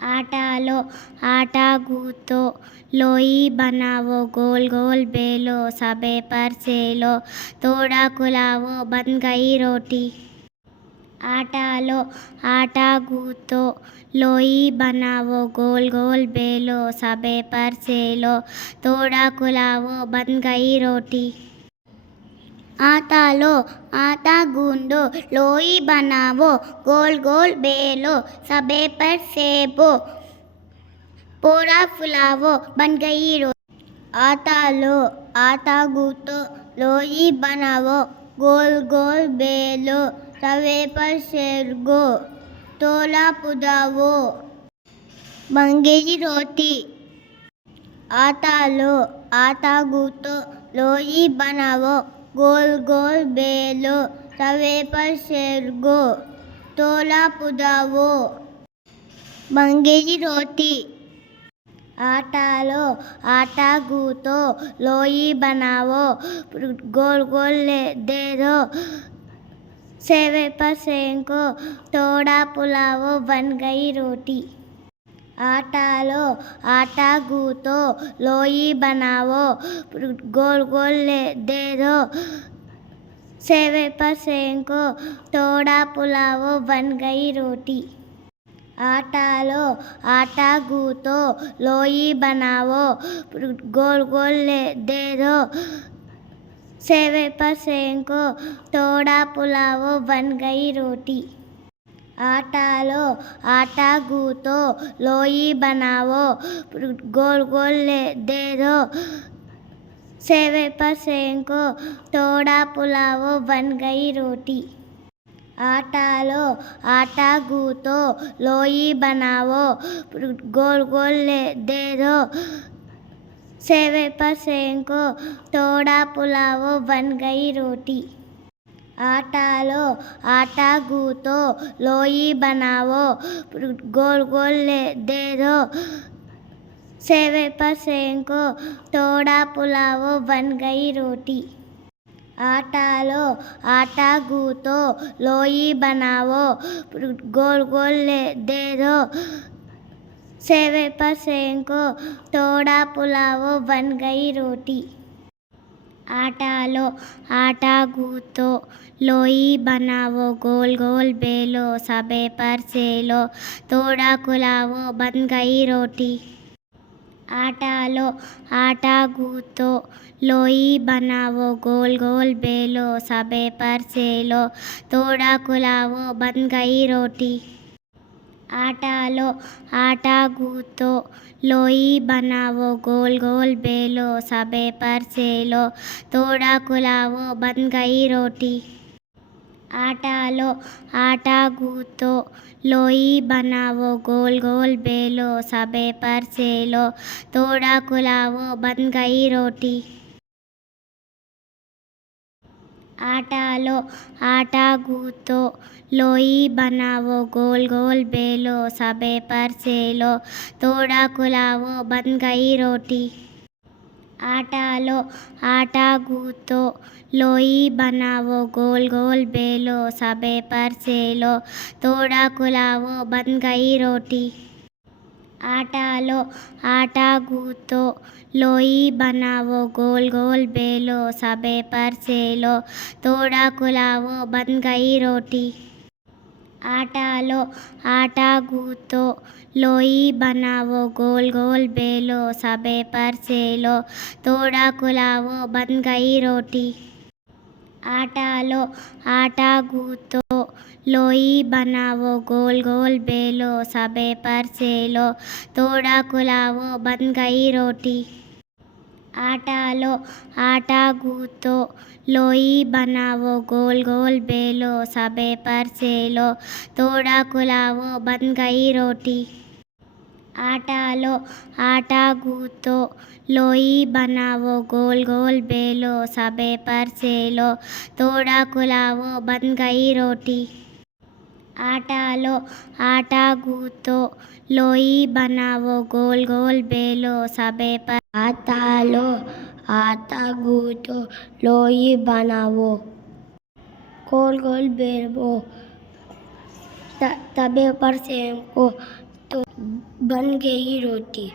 आटा लो आटा गूंथो लोई बनावो गोल गोल बेलो सबे पर सेलो थोड़ा कुलावो बन गई रोटी। आटा लो आटा गूंथो लोई बनावो गोल गोल बेलो सबे पर सेलो थोड़ा कुलावो बन गई रोटी। आटा लो आटा गूंदो लोई बनावो गोल गोल बेलो सबे पर सेबो पूरा फुलावो बन गई रोटी। आटा लो आटा गूंथो लोई बनावो गोल गोल बेलो सबे पर सेबो तोला पुदावो बन गई रोटी। आटा लो आटा गूंथो लोई बनावो गोल गोल बेलो तवे पर सेको तोला पुदावो बन गई रोटी। आटा लो आटा गूंथो लोई बनावो गोल गोल दे दो सेवे पर सेको थोड़ा पुलावो बन गई रोटी। आटा लो आटा गूंथो लोई बनावो गोल गोल दे दो सेवे पर सेको थोड़ा पुलावो बन गई रोटी। आटा लो आटा गूंथो लोई बनावो गोल गोल दे दो सेवे पर सेको थोड़ा पुलावो बन गई रोटी। आटा लो आटा गूंथो लोई बनावो गोल गोल दे दो सेवे पर सेको थोड़ा पुलावो बन गई रोटी। आटा लो आटा गूंथो लोई बनावो गोल गोल दे दो सेवे पर सेको थोड़ा पुलावो बन गई रोटी। आटा लो आटा गूंथो लोई बनावो गोल गोल दे दो सेवे पर सेको थोड़ा पुलावो बन गई रोटी। आटा लो आटा गूंथो लोई बनावो गोल गोल दे दो सेवे पर सेको थोड़ा पुलावो बन गई रोटी। आटा लो आटा गूंथो लोई बनावो गोल गोल बेलो सबे पर सेलो थोड़ा कुलावो बन गई रोटी। आटा लो आटा गूंथो लोई बनावो गोल गोल बेलो सबे पर सेलो थोड़ा कुलावो बन गई रोटी। आटा लो आटा गूंथो लोई बनावो गोल गोल बेलो सबे पर सेलो थोड़ा कुलावो बन गई रोटी। आटा लो आटा गूंथो लोई बनावो गोल गोल बेलो सबे पर सेलो थोड़ा कुलावो बन गई रोटी। आटा लो आटा गूंथो लोई बनावो गोल गोल बेलो सबे पर सेलो थोड़ा कुलावो बन गई रोटी। आटा लो आटा गूंथो लोई बनावो गोल गोल बेलो सबे पर सेलो थोड़ा कुलावो बन गई रोटी। आटा लो आटा गूंथो लोई बनावो गोल गोल बेलो सबे पर सेलो थोड़ा कुलावो बन गई रोटी। आटा लो आटा गूंथो लोई बनावो गोल गोल बेलो सबे पर सेलो थोड़ा कुलावो बन गई रोटी। आटा लो आटा गूंथो लोई बनावो गोल गोल बेलो सबे पर सेलो थोड़ा कुलावो बन गई रोटी। आटा लो आटा गूंथो लोई बनावो गोल गोल बेलो सबे पर सेलो थोड़ा कुलावो बन गई रोटी। आटा लो आटा गूंथो लोई बनावो गोल गोल बेलो सबे पर सेलो थोड़ा कुलावो बन गई रोटी। आटा लो आटा गूंथो लोई बनावो गोल गोल बेलो सबे पर आटा लो आटा गूंथो लोई बनावो गोल गोल बेलो तवे पर सेको तो बन गई रोटी।